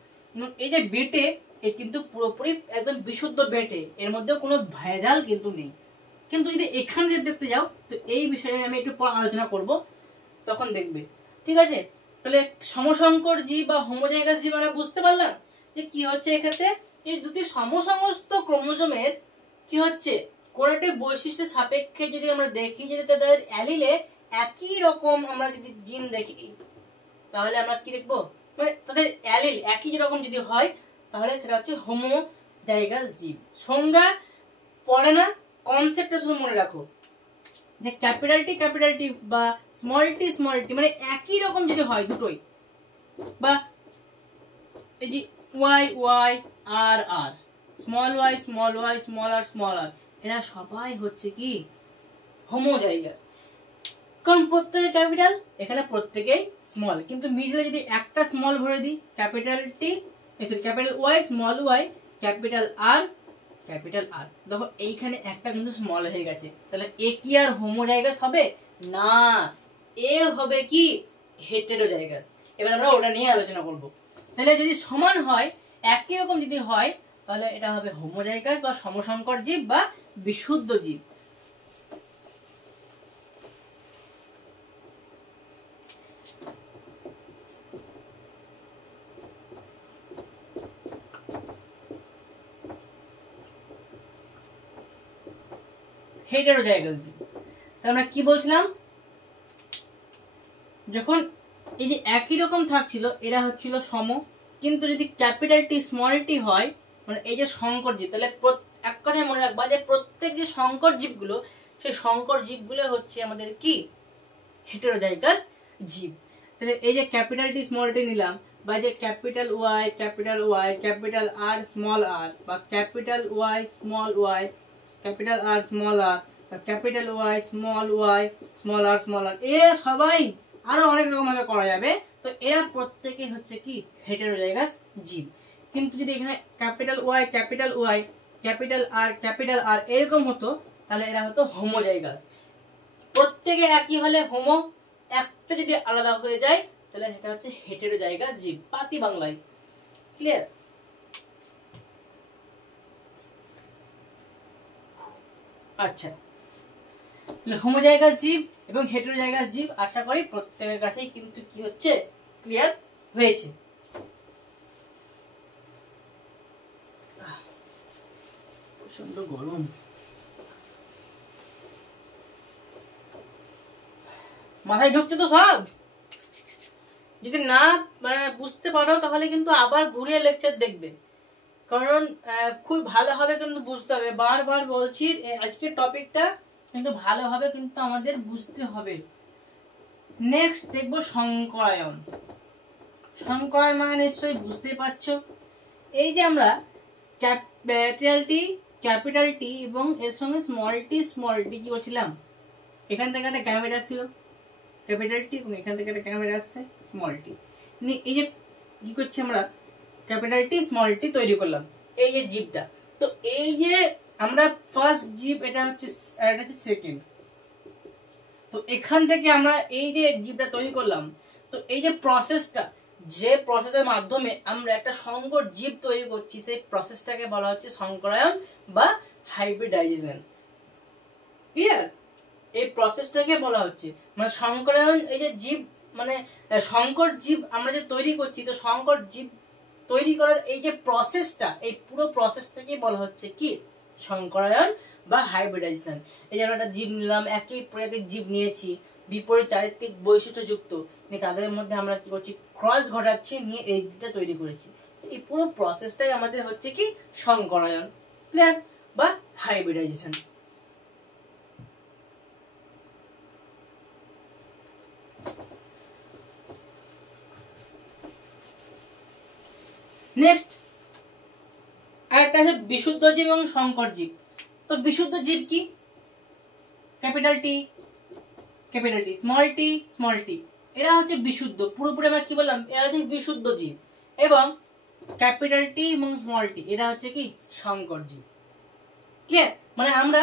এই যে বেটে, এ কিন্তু পুরোপুরি একদম বিশুদ্ধ বেটে, এর মধ্যে কোনো ভেজাল কিন্তু নেই। কিন্তু যদি এখানে যে দেখতে যাও, তো এই বিষয়ে আমি একটু পর আলোচনা করব, তখন দেখবে, ঠিক আছে? তাহলে সমসংকর জীব বা হোমোজাইগাস জীব আমরা বুঝতে পারলাম যে কি হচ্ছে। এক্ষেত্রে এই দুটি সমসমস্ত ক্রোমোজোমের কি হচ্ছে, কোন একটি বৈশিষ্ট্যের সাপেক্ষে যদি আমরা দেখি যে তাদের অ্যালিলে একই রকম আমরা যদি জিন দেখি তাহলে আমরা কি দেখবো, মানে তাদের অ্যালিল একই রকম যদি হয় তাহলে সেটা হচ্ছে হোমোজাইগাস জীব। সংজ্ঞা পড়ে না, কনসেপ্টটা শুধু মনে রাখো যে ক্যাপিটাল টি বা স্মল টি মানে একই রকম যদি হয় দুটোই, বা এই যে ওয়াই ওয়াই আর আর, স্মল ওয়াই স্মল আর, এরা সবাই হচ্ছে কি হোমোজাইগাস। কারণ প্রত্যেকে ক্যাপিটাল, এখানে প্রত্যেকেই স্মল, কিন্তু মিডলে যদি একটা স্মল ভরে দিই, capital T capital Y small Y capital R, দেখো এইখানে একটা কিন্তু স্মল হয়ে গেছে, তাহলে এ কি আর হোমোজাইগাস হবে না, এ হবে কি হেটেরোজাইগাস। এবার আমরা ওটা নিয়ে আলোচনা করব। তাহলে যদি সমান হয়, একই রকম যদি হয়, তাহলে এটা হবে হোমোজাইগাস বা সমসংকর জীব বা বিশুদ্ধ জীব। হেটেরোজাইগাস জীব, তাহলে আমরা কি বলছিলাম, যখন এই যে একই রকম থাকছিল এরা হচ্ছিল সম, কিন্তু যদি ক্যাপিটাল টি স্মল টি হয়, মানে এই যে সংকর জীব, তাহলে এক কথায় মনে রাখবা যে প্রত্যেক যে সংকর জীবগুলো, সেই সংকর জীবগুলো হচ্ছে আমাদের কি হেটেরোজাইগাস জীব। তাহলে এই যে ক্যাপিটাল টি স্মল টি নিলাম, বা যে capital Y capital R small R, বা capital Y small R small R, capital Y small R, এ সবাই আরো অনেক রকম ভাবে করা যাবে। তো এরা প্রত্যেকে হচ্ছে কি হেটেরোজাইগাস জীব। কিন্তু যদি এখানে ক্যাপিটাল ওয়াই ক্যাপিটাল আর এরকম হতো, তাহলে এরা হতো হোমোজাইগাস। প্রত্যেকে একই হলে হোমো, একটা যদি আলাদা হয়ে যায় তাহলে সেটা হচ্ছে হেটেরোজাইগাস জীব, পাতি বাংলায়। ক্লিয়ার? আচ্ছা, হোমোজাইগাস জীব এবং হেটেরোজাইগাস জীব আশা করি প্রত্যেকের কাছেই কিন্তু কি হচ্ছে ক্লিয়ার হয়েছে। প্রচন্ড গরম। মাথায় ঢুকছে তো সব? যদি না মানে বুঝতে পারো তাহলে কিন্তু আবার ঘুরিয়ে লেকচার দেখবে, কারণ খুব ভালোভাবে কিন্তু বুঝতে হবে। বারবার বলছি আজকের টপিকটা কিন্তু ভালোভাবে কিন্তু আমাদের বুঝতে হবে। নেক্সট দেখবো সংকরায়ন। সংকরায়ন মানে নিশ্চয়ই বুঝতে পারছো, এই যে আমরা ক্যাপিটাল টি এবং এর সঙ্গে স্মল টি কি করছিলাম, এখান থেকে একটা গ্যামেট আসছিল ক্যাপিটাল টি এবং এখান থেকে একটা গ্যামেট আসছে স্মল টি, এই যে কি করছি আমরা ক্যাপিটাল টি স্মল টি তৈরি করলাম, এই যে জীবটা। তো এই যে আমরা ফার্স্ট জীব, এটা হচ্ছে সেকেন্ড। তো এখান থেকে আমরা এই যে জীবটা তৈরি করলাম, তো এই যে প্রসেসটা, যে প্রসেসের মাধ্যমে আমরা একটা সংকর জীব তৈরি করছি, সেই প্রসেসটাকে বলা হচ্ছে সংকরায়ন বা হাইব্রিডাইজেশন। ক্লিয়ার? এই প্রসেসটাকে বলা হচ্ছে মানে সংকরায়ন। এই যে জীব মানে সংকর জীব আমরা যে তৈরি করছি, তো সংকর জীব তৈরি করার এই যে প্রসেসটা, এই পুরো প্রসেসটাকে বলা হচ্ছে কি সংকরায়ন বা হাইব্রিডাইজেশন। এই যে আমরা একটা জীব নিলাম, একই প্রজাতির জীব নিয়েছি, বিপরীত চারিত্রিক বৈশিষ্ট্য যুক্ত, তাদের মধ্যে আমরা কি করছি ক্রস ঘটাচ্ছি, নিয়ে এই জীবটা তৈরি করেছি। তো এই পুরো প্রসেসটাই আমাদের হচ্ছে কি সংকরায়ন, ক্লিয়ার, বা হাইব্রিডাইজেশন। নেক্সট আরেকটা আছে বিশুদ্ধ জীব এবং সংকর জীব। তো বিশুদ্ধ জীব কি, ক্যাপিটাল টি স্মল টি, এরা হচ্ছে বিশুদ্ধ, পুরোপুরি আমরা কি বললাম, এরা হচ্ছে বিশুদ্ধ জীব। এবং ক্যাপিটাল টি এবং স্মল টি এরা হচ্ছে কি সংকর জীব। ক্লিয়ার? মানে আমরা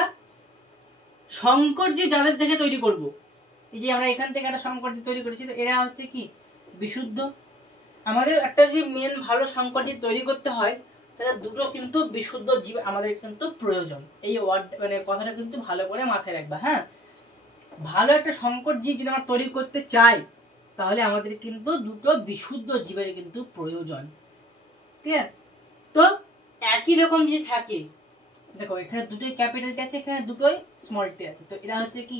সংকর জীব যাদের থেকে তৈরি করব, এই যে আমরা এখান থেকে একটা সংকর জীব তৈরি করেছি, তো এরা হচ্ছে কি বিশুদ্ধ। আমাদের একটা যদি মেন ভালো সংকর জীব তৈরি করতে হয়, তাহলে দুটো কিন্তু বিশুদ্ধ জীব আমাদের কিন্তু প্রয়োজন। এই ওয়ার্ড মানে কথাটা কিন্তু ভালো করে মাথায় রাখবা। হ্যাঁ, ভালো একটা সংকর জীব যদি আমরা তৈরি করতে চাই, তাহলে আমাদের কিন্তু দুটো বিশুদ্ধ জীবের কিন্তু প্রয়োজন। ক্লিয়ার? তো একই রকম যদি থাকে, দেখো এখানে দুটোই ক্যাপিটাল টি আছে, এখানে দুটোই স্মল টি আছে, তো এরা হচ্ছে কি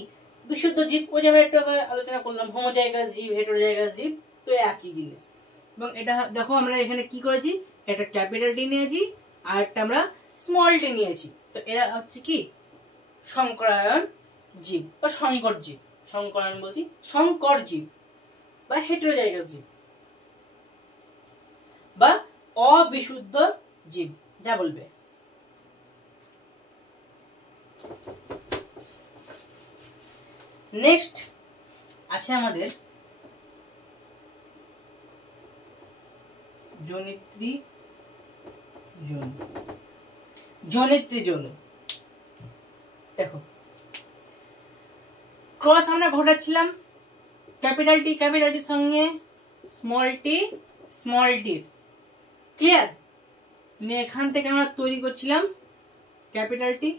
বিশুদ্ধ জীব, ওই যে আমরা একটু আলোচনা করলাম হোমোজাইগাস জীব, হেটেরোজাইগাস জীব, তো একই জিনিস। এবং এটা দেখো আমরা এখানে কি করেছি, একটা ক্যাপিটাল টি নিয়েছি আর একটা আমরা স্মল টি নিয়েছি। তো এরা হচ্ছে কি সংকরায়ন জীব বা সংকর জীব, সংকরায়ন বলছি সংকর জীব বা হেটেরোজাইগাস জীব বা অবিশুদ্ধ জীব, যা বলবে। নেক্সট আছে আমাদের জনিত্রী জনু। জনিত্রী জনু দেখো, ক্রস আমরা ঘটাচ্ছিলাম ক্যাপিটাল টির সঙ্গে স্মল টির, ক্লিয়ার? এখান থেকে আমরা তৈরি করছিলাম ক্যাপিটাল টি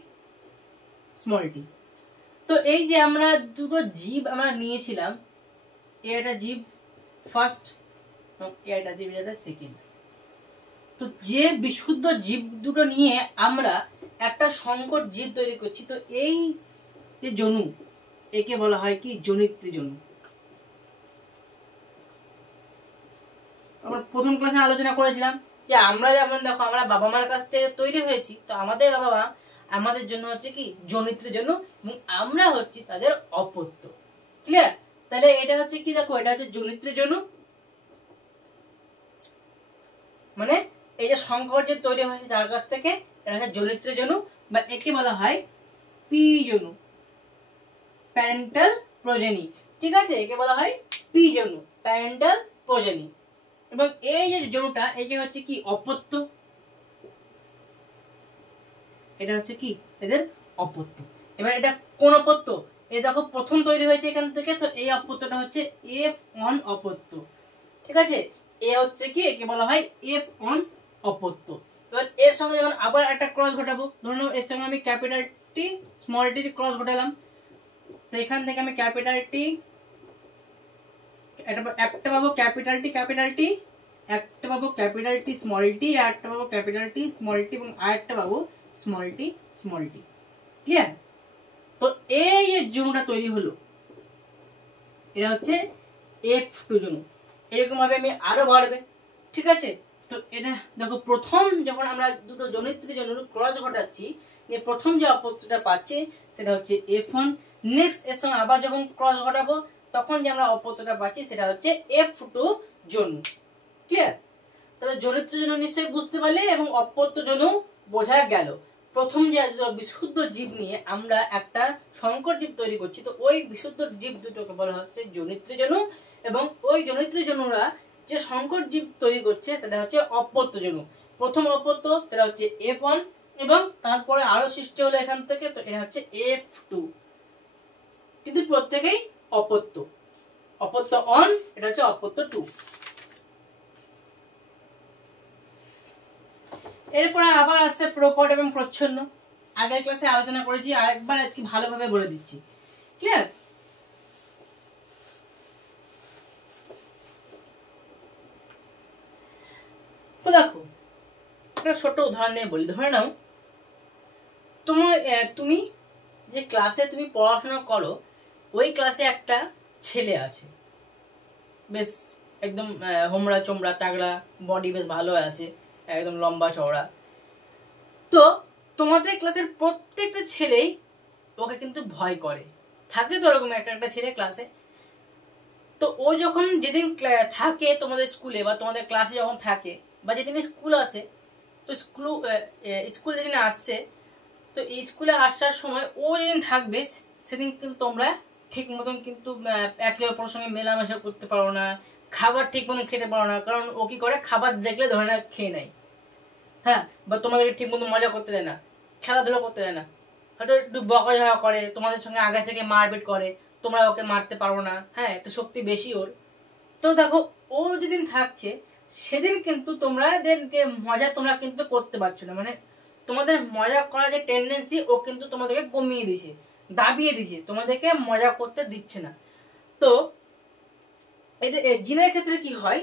স্মল টি। তো এই যে আমরা দুটো জীব আমরা নিয়েছিলাম, এটা জীব ফার্স্ট এবং এটা জীব সেকেন্ড। তো যে বিশুদ্ধ জীব দুটো নিয়ে আমরা একটা সংকর জীব তৈরি করছি, তো এই যে জনু, একে বলা হয় কি জনিত্রী জনু। আমরা প্রথম ক্লাসে আলোচনা করেছিলাম যে আমরা যেমন দেখো আমরা বাবা মার কাছ থেকে তৈরি হয়েছি, তো আমাদের বাবা মা আমাদের জন্য হচ্ছে কি জনিত্রী জনু এবং আমরা হচ্ছি তাদের অপত্য, ক্লিয়ার? তাহলে এটা হচ্ছে কি, দেখো এটা হচ্ছে জনিত্রী জনু, মানে এই যে সংকর যে তৈরি হয়েছে যার কাছ থেকে, এটা হচ্ছে জনিত্রী জনু বা একে বলা হয় পি জনু, প্যারেন্টাল প্রোজেনি, ঠিক আছে? একে বলা হয় পি জনু, প্যারেন্টাল প্রোজেনি। এবং এই যে জনুটা, একে হচ্ছে কি অপত্য, এটা হচ্ছে কি এদের অপত্য। এবার এটা কোন অপত্য? এই দেখো প্রথম তৈরি হয়েছে এখান থেকে, তো এই অপত্যটা হচ্ছে F1 অপত্য, ঠিক আছে? এ হচ্ছে কি, একে বলা হয় F1 অপত্য। এবার এর সঙ্গে যখন আবার একটা ক্রস ঘটাবো, ধরে নাও এর সঙ্গে আমি capital T small T cross ঘটালাম, তো এখান থেকে আমি ক্যাপিটাল টি একটা পাবো ক্যাপিটাল টি একটা পাবো ক্যাপিটাল টি স্মল টি, আর একটা পাবো ক্যাপিটাল টি স্মল টি এবং আরেকটা পাবো স্মল টি, ক্লিয়ার? তো এই যে জনুটা তৈরি হলো, এটা হচ্ছে F2 জনু। এরকম ভাবে আমি আরো বাড়বে, ঠিক আছে? তো এটা দেখো প্রথম যখন আমরা দুটো জনিত্রী জনুর ক্রস ঘটাচ্ছি, প্রথম যে অপত্যটা পাচ্ছি সেটা হচ্ছে F1। নেক্সট এর সঙ্গে আবার যখন ক্রস ঘটাবো, তখন যে আমরা অপত্যটা পাচ্ছি সেটা হচ্ছে F2 জনু, ক্লিয়ার? তাহলে জনিত্রী জনু নিশ্চয়ই বুঝতে পারলে এবং অপত্য জনু বোঝা গেল। প্রথম যে বিশুদ্ধ জীব নিয়ে আমরা একটা সংকর জীব তৈরি করছি, তো ওই বিশুদ্ধ জীব দুটোকে বলা হচ্ছে জনিত্রী জনু এবং ওই জনিত্রী জনুরা যে সংকর জীব তৈরি করছে সেটা হচ্ছে অপত্য জনু। প্রথম অপত্য সেটা হচ্ছে F1 এবং তারপরে আরো সৃষ্টি হলো এখান থেকে, তো এটা হচ্ছে F2, কিন্তু প্রত্যেকেই অপত্য, অপত্য 1, এটা হচ্ছে অপত্য 2। এরপরে আবার আসছে প্রকট এবং প্রচ্ছন্ন। আগের ক্লাসে আলোচনা করেছি, আরেকবার আজকে ভালোভাবে বলে দিচ্ছি, ক্লিয়ার? তো দেখো একটা ছোট উদাহরণ দিয়ে বলি। ধরে নাও তুমি যে ক্লাসে তুমি পড়াশোনা করো, ওই ক্লাসে একটা ছেলে আছে, বেশ একদম হোমরা চোমরা তাগড়া, বডি বেশ ভালো আছে, একদম লম্বা চওড়া। তো তোমাদের ক্লাসের প্রত্যেকটা ছেলেই ওকে কিন্তু ভয় করে, থাকে তো ওরকম একটা ছেলে ক্লাসে। তো ও যখন যেদিন থাকে তোমাদের স্কুলে বা তোমাদের ক্লাসে যখন থাকে বা যেদিন স্কুল আসে, তো স্কুল যেদিন আসছে, তো স্কুলে আসার সময় ও যেদিন থাকবে সেদিন কিন্তু তোমরা ঠিক মতন কিন্তু একে অপরের সঙ্গে মেলামেশা করতে পারো না, খাবার ঠিক মতন খেতে পারো না, কারণ ও কি করে খাবার দেখলে ধরে না খেয়ে নেয়, হ্যাঁ, বা তোমাদেরকে ঠিক মতো মজা করতে দেয় না, খেলাধুলা করতে দেয় না, হয়তো একটু বকাঝকা করে, তোমাদের সঙ্গে আগে থেকে মারপিট করে, তোমরা ওকে মারতে পারো না, হ্যাঁ, একটু শক্তি বেশি ওর। তো দেখো ও যেদিন থাকছে সেদিন কিন্তু তোমাদেরকে মজা তোমরা কিন্তু করতে পারছো না, মানে তোমাদের মজা করার যে টেন্ডেন্সি ও কিন্তু তোমাদেরকে কমিয়ে দিছে, দাবিয়ে দিছে, তোমাদেরকে মজা করতে দিচ্ছে না। তো এদের জিনের ক্ষেত্রে কি হয়,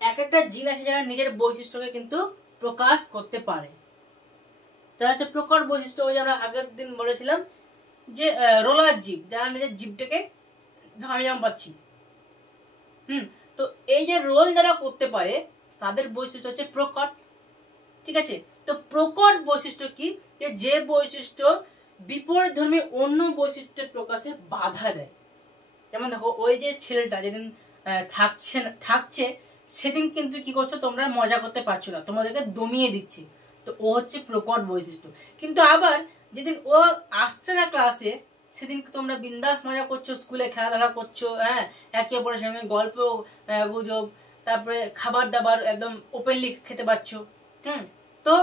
এক একটা জিন আছে যারা নিজের বৈশিষ্ট্যকে কিন্তু প্রকাশ করতে পারে, তারা হচ্ছে প্রকট বৈশিষ্ট্য। ওই যে আমরা আগের দিন বলেছিলাম যে রোলার জীব, যারা নিজের জীবটাকে ঝাম পাচ্ছি, তো এই যে রোল যারা করতে পারে তাদের বৈশিষ্ট্য হচ্ছে প্রকট। ঠিক আছে, তো প্রকট বৈশিষ্ট্য কি, যে বৈশিষ্ট্য বিপরীতধর্মী অন্য বৈশিষ্ট্যের প্রকাশে বাধা দেয়। যেমন দেখো, ওই যে ছেলেটা যেদিন থাকছে সেদিন কিন্তু কি করছো, তোমরা মজা করতে পারছো না, তোমাদেরকে দমিয়ে দিচ্ছে, তো ও হচ্ছে প্রকট বৈশিষ্ট্য। কিন্তু আবার যেদিন ও আসছে না ক্লাসে, সেদিন তোমরা বিন্দাস মজা করছো, স্কুলে খেলাধুলা করছো, হ্যাঁ, একে অপরের সঙ্গে গল্প গুজব, তারপরে খাবার দাবার একদম ওপেনলি খেতে পারছো। তো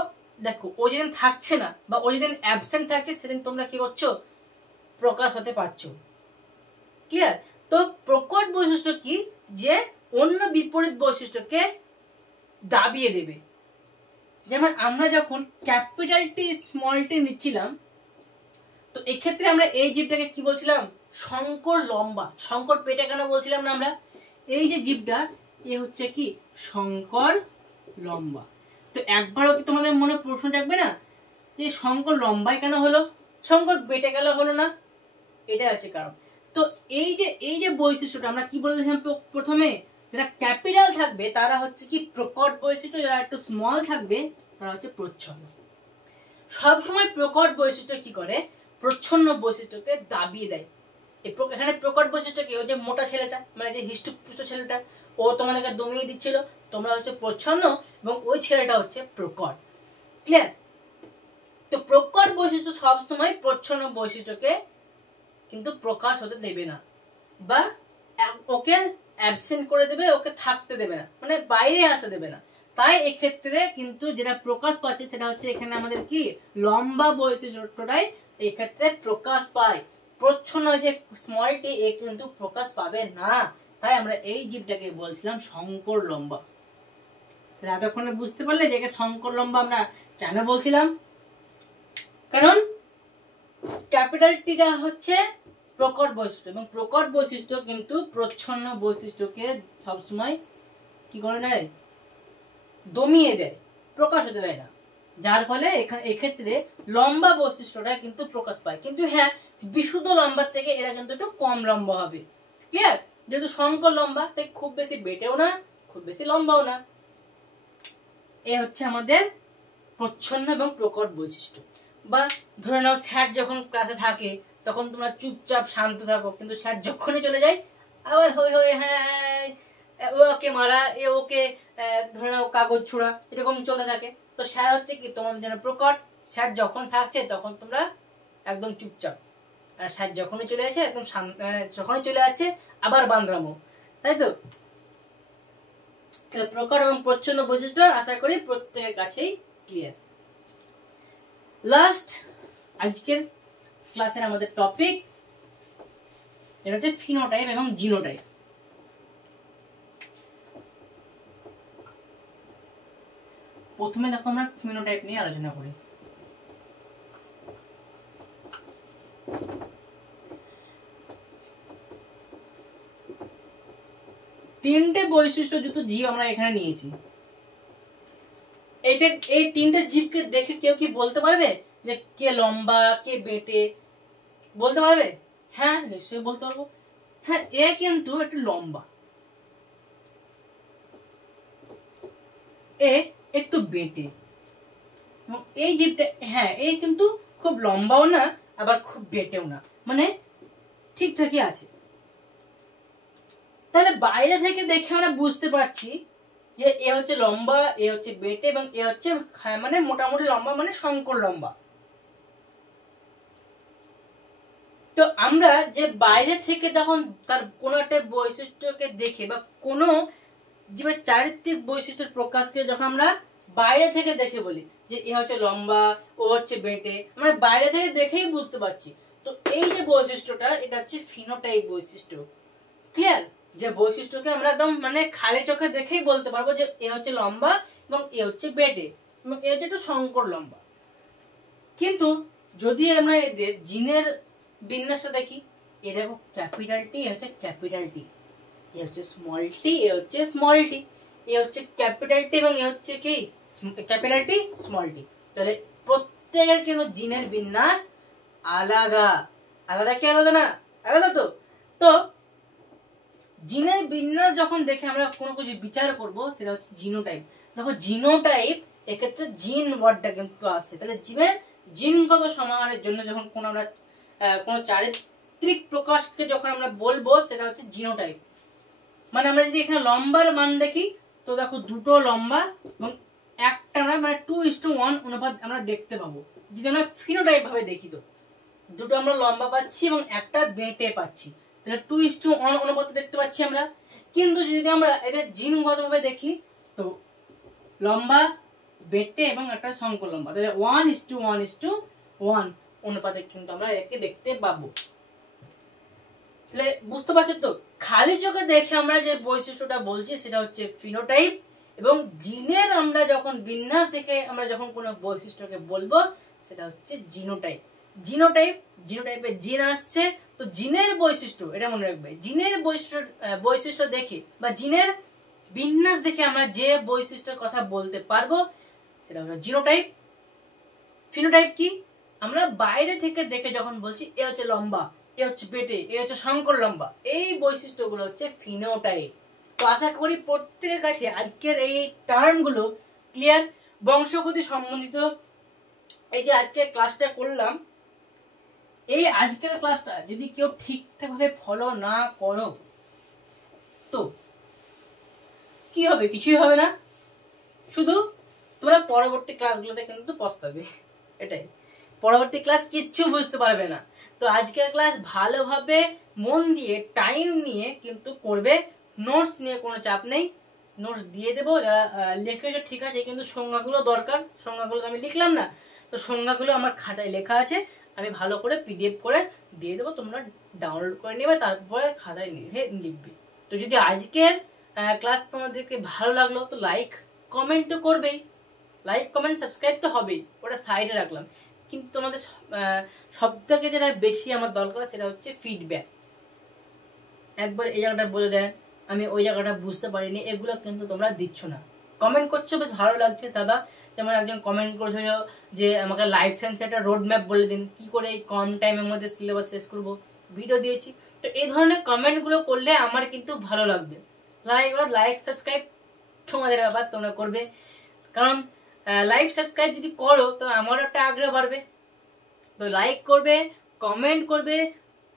দেখো, ও যেদিন থাকছে না বা ও যেদিন অ্যাবসেন্ট থাকছে, সেদিন তোমরা কি করছো, প্রকাশ হতে পারছো। ক্লিয়ার? তো প্রকট বৈশিষ্ট্য কি, যে অন্য বিপরীত বৈশিষ্ট্যকে দাবিয়ে দেবে। যেমন আমরা যখন ক্যাপিটাল টি স্মল টি নিচ্ছিলাম, তো এক্ষেত্রে আমরা এই জীবটাকে কি বলছিলাম, শঙ্কর লম্বা। শঙ্কর পেটে কেন বলছিলাম না আমরা, এই যে জীবটা এ হচ্ছে কি শঙ্কর লম্বা। তো একবারও কি তোমাদের মনে প্রশ্ন জাগবে না যে শঙ্কর লম্বাই কেন হলো, শঙ্কর বেটে গেল হলো না? এটা হচ্ছে কারণ। তো এই যে বৈশিষ্ট্যটা আমরা কি বলেছিলাম প্রথমে, যারা ক্যাপিটাল থাকবে তারা হচ্ছে কি প্রকট বৈশিষ্ট্য, যারা একটু স্মল থাকবে তারা হচ্ছে প্রচ্ছন্ন। সবসময় প্রকট বৈশিষ্ট্য কি করে, প্রচ্ছন্ন বৈশিষ্ট্যকে দাবিয়ে দেয়। এখানে প্রকট বৈশিষ্ট্য কি, ওই যে মোটা ছেলেটা, মানে যে হিষ্টপুষ্ট ছেলেটা, ও তোমাদেরকে দমিয়ে দিচ্ছিল, তোমরা হচ্ছে প্রচ্ছন্ন, এবং ওই ছেলেটা হচ্ছে প্রকট। ক্লিয়ার? তো প্রকট বৈশিষ্ট্য সবসময় প্রচ্ছন্ন বৈশিষ্ট্যকে কিন্তু প্রকাশ হতে দেবে না, বা ওকে অ্যাবসেন্ট করে দেবে, ওকে থাকতে দেবে না, মানে বাইরে আসতে দেবে না। তাই এক্ষেত্রে কিন্তু যেটা প্রকাশ পাচ্ছে সেটা হচ্ছে এখানে আমাদের কি লম্বা বৈশিষ্ট্যটাই এক্ষেত্রে প্রকাশ পায়। প্রচ্ছন্ন যে স্মল টি এ কিন্তু প্রকাশ পাবে না। তাই আমরা এই জীবটাকে বলছিলাম শঙ্কর লম্বা। এতক্ষণে বুঝতে পারলে যে শঙ্কর লম্বা আমরা কেন বলছিলাম? কারণ ক্যাপিটাল টিটা হচ্ছে প্রকট বৈশিষ্ট্য, এবং প্রকট বৈশিষ্ট্য কিন্তু প্রচ্ছন্ন বৈশিষ্ট্যকে সবসময় কি করে দেয়, দমিয়ে দেয়, প্রকাশ হতে দেয় না। যার ফলে এক্ষেত্রে লম্বা বৈশিষ্ট্যটা কিন্তু প্রকাশ পায়। কিন্তু হ্যাঁ, বিশুদ্ধ লম্বা থেকে এরা কিন্তু একটু কম লম্বা হবে। ক্লিয়ার? যেহেতু শঙ্কর লম্বা, তাই খুব বেশি বেটেও না, খুব বেশি লম্বাও না। এ হচ্ছে আমাদের প্রচ্ছন্ন এবং প্রকট বৈশিষ্ট্য। বা ধরে নাও, স্যার যখন ক্লাসে থাকে তখন তোমরা চুপচাপ শান্ত থাকো, কিন্তু স্যার যখনই চলে যায় আবার হই হই, হ্যাঁ ওকে মারা, ওকে ধরে নাও কাগজ ছোড়া, এরকম চলতে থাকে। তো স্যার হচ্ছে কি তোমাদের যেন প্রকট, স্যার যখন থাকছে তখন তোমরা একদম চুপচাপ, আর স্যার যখনই চলে আসে একদম যখনই চলে আসছে আবার বান্দরামো, তাই তো? প্রকট এবং প্রচ্ছন্ন বৈশিষ্ট্য আশা করি প্রত্যেকের কাছেই ক্লিয়ার। লাস্ট আজকের ক্লাসের আমাদের টপিক, এটা হচ্ছে ফিনোটাইপ এবং জিনোটাইপ। প্রথমে দেখো আমরা ফিনোটাইপ নিয়ে আলোচনা করি। তিনটে বৈশিষ্ট্যযুক্ত জীব আমরা এখানে নিয়েছি। এই তিনটে জীবকে দেখে কেউ কি বলতে পারবে যে কে লম্বা, কে বেটে? বলতে পারবে? হ্যাঁ, নিশ্চয়ই বলতে পারবো। হ্যাঁ, এ কিন্তু একটু লম্বা, এ একটু বেটে, এবং এই জীবটা হ্যাঁ, এ কিন্তু খুব লম্বাও না আবার খুব বেটেও না, মানে ঠিকঠাকই আছে। তাহলে বাইরে থেকে দেখে আমরা বুঝতে পারছি যে এ হচ্ছে লম্বা, এ হচ্ছে বেটে, এবং এ হচ্ছে মানে মোটামুটি লম্বা, মানে শঙ্কর লম্বা। তো আমরা যে বাইরে থেকে যখন তার কোনো একটা বৈশিষ্ট্যকে দেখে, বা কোনো জীবের চারিত্রিক বৈশিষ্ট্যের প্রকাশকে যখন আমরা বাইরে থেকে দেখে বলি যে এ হচ্ছে লম্বা, ও হচ্ছে বেটে, আমরা বাইরে থেকে দেখেই বুঝতে পারছি। তো এই যে বৈশিষ্ট্যটা, এটা হচ্ছে ফিনোটাইপ বৈশিষ্ট্য। ক্লিয়ার? যে বৈশিষ্ট্যকে আমরা একদম মানে খালি চোখে দেখেই বলতে পারবো যে এ হচ্ছে লম্বা এবং এ হচ্ছে বেটে, এবং এ হচ্ছে একটু শঙ্কর লম্বা। কিন্তু যদি আমরা এদের জিনের বিন্যাসটা দেখি, এ দেখো ক্যাপিটাল টি, এ হচ্ছে ক্যাপিটাল টি, এ হচ্ছে স্মল টি, এ হচ্ছে স্মল টি, এ হচ্ছে ক্যাপিটাল টি এবং এ হচ্ছে কি ক্যাপিটাল টি স্মল টি। তাহলে প্রত্যেকের কিন্তু জিনের বিন্যাস আলাদা। আলাদা কি আলাদা না? আলাদা তো। তো জিনের বিন্যাস যখন দেখে আমরা কোনো কিছু বিচার করব সেটা হচ্ছে জিনোটাইপ। দেখো জিনোটাইপ এক্ষেত্রে জিন ওয়ার্ডটা কিন্তু আসে, তাহলে জিনের জিনগত সমাহারের জন্য যখন কোনো আমরা কোনো চারিত্রিক প্রকাশকে যখন আমরা বলবো সেটা হচ্ছে জিনোটাইপ। মানে আমরা যদি এখানে লম্বার মান দেখি তো দেখো দুটো লম্বা এবং একটা আমরা মানে 2:1 অনুপাত আমরা দেখতে পাবো। যদি আমরা ফিনোটাইপ ভাবে দেখি তো দুটো আমরা লম্বা পাচ্ছি এবং একটা বেঁটে পাচ্ছি, তাহলে 2:1 অনুপাত দেখতে পাচ্ছি আমরা। কিন্তু যদি আমরা এদের জিনগত ভাবে দেখি তো লম্বা বেঁটে এবং একটা সংকর লম্বা, তাহলে 1:1:1 অনুপাতে কিন্তু আমরা একে দেখতে পাবো। তাহলে বুঝতে পারছো তো, খালি চোখে দেখে আমরা যে বৈশিষ্ট্যটা বলছি সেটা হচ্ছে ফিনোটাইপ, এবং জিনের আমরা যখন বিন্যাস দেখে আমরা যখন কোনো বৈশিষ্ট্যকে বলবো সেটা হচ্ছে জিনোটাইপ। জিনোটাইপে জিন আসছে, তো জিনের বৈশিষ্ট্য এটা মনে রাখবে, জিনের বৈশিষ্ট্য দেখে বা জিনের বিন্যাস দেখে আমরা যে বৈশিষ্ট্যের কথা বলতে পারবো সেটা হলো জিনোটাইপ। ফিনোটাইপ কি? আমরা বাইরে থেকে দেখে যখন বলছি এ হচ্ছে লম্বা, এ হচ্ছে বেটে, এ হচ্ছে সংকর লম্বা, এই বৈশিষ্ট্যগুলো হচ্ছে ফিনোটাইপ। তো আশা করি প্রত্যেকের কাছে আজকের এই টার্মগুলো ক্লিয়ার। বংশগতি সম্বন্ধিত এই যে আজকে ক্লাসটা করলাম, এই আজকের ক্লাসটা যদি কেউ ঠিকঠাক ভাবে ফলো না করো তো কি হবে? কিছুই হবে না, শুধু তোমরা পরবর্তী ক্লাসগুলোতে কিন্তু পস্তাবে। এটাই, পরবর্তী ক্লাস কিচ্ছু বুঝতে পারবে না। তো আজকের ক্লাস ভালোভাবে মন দিয়ে টাইম নিয়ে কিন্তু করবে। নোটস নিয়ে কোনো চাপ নেই, নোটস দিয়ে দেবো, যারা লিখেছো ঠিক আছে, কিন্তু সংজ্ঞাগুলো দরকার। সংজ্ঞাগুলো আমি লিখলাম না, তো সংজ্ঞাগুলো আমার খাতায় লেখা আছে, আমি ভালো করে পিডিএফ করে দিয়ে দেবো, তোমরা ডাউনলোড করে নেবে, তারপরে খাতায় লিখবে। তো যদি আজকের ক্লাস তোমাদেরকে ভালো লাগলো তো লাইক কমেন্ট তো করবেই, লাইক কমেন্ট সাবস্ক্রাইব তো হবেই, ওটা সাইডে রাখলাম। কিন্তু তোমাদের সব থেকে যেটা বেশি আমার দরকার সেটা হচ্ছে ফিডব্যাক। একবার এই জায়গাটা বলে দেন, আমি ওই জায়গাটা বুঝতে পারিনি, এগুলো কিন্তু তোমরা দিচ্ছ না। কমেন্ট করছো বেশ ভালো লাগছে দাদা, যেমন একজন কমেন্ট করছো যে আমাকে লাইফ সায়েন্সের একটা রোড ম্যাপ বলে দিন, কি করে এই কম টাইমের মধ্যে সিলেবাস শেষ করবো, ভিডিও দিয়েছি। তো এই ধরনের কমেন্টগুলো করলে আমার কিন্তু ভালো লাগবে। লাইক সাবস্ক্রাইব তোমাদের ব্যাপার, তোমরা করবে, কারণ লাইক সাবস্ক্রাইব যদি করো তো আমারও একটা আগ্রহ বাড়বে। তো লাইক করবে, কমেন্ট করবে।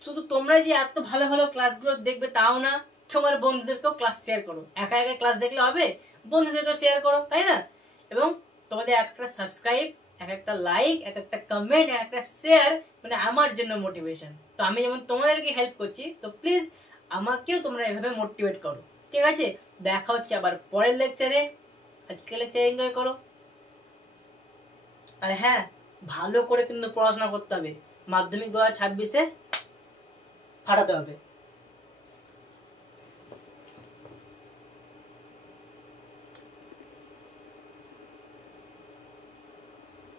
শুধু তোমরা যে এত ভালো ভালো ক্লাসগুলো দেখবে তাও না, তোমার বন্ধুদেরকেও ক্লাস শেয়ার করো। একা একা ক্লাস দেখলে হবে, বন্ধুদেরকেও শেয়ার করো, তাই না? এবং তোমাদের একটা সাবস্ক্রাইব, এক একটা লাইক, এক একটা কমেন্ট, এক একটা শেয়ার মানে আমার জন্য মোটিভেশন। তো আমি যেমন তোমাদেরকে হেল্প করছি, তো প্লিজ আমাকেও তোমরা এভাবে মোটিভেট করো, ঠিক আছে? দেখা হচ্ছে আবার পরের লেকচারে। আজকে লেকচার এনজয় করো, আর হ্যাঁ ভালো করে কিন্তু পড়াশোনা করতে হবে, মাধ্যমিক 2026-এ ফাটাতে হবে।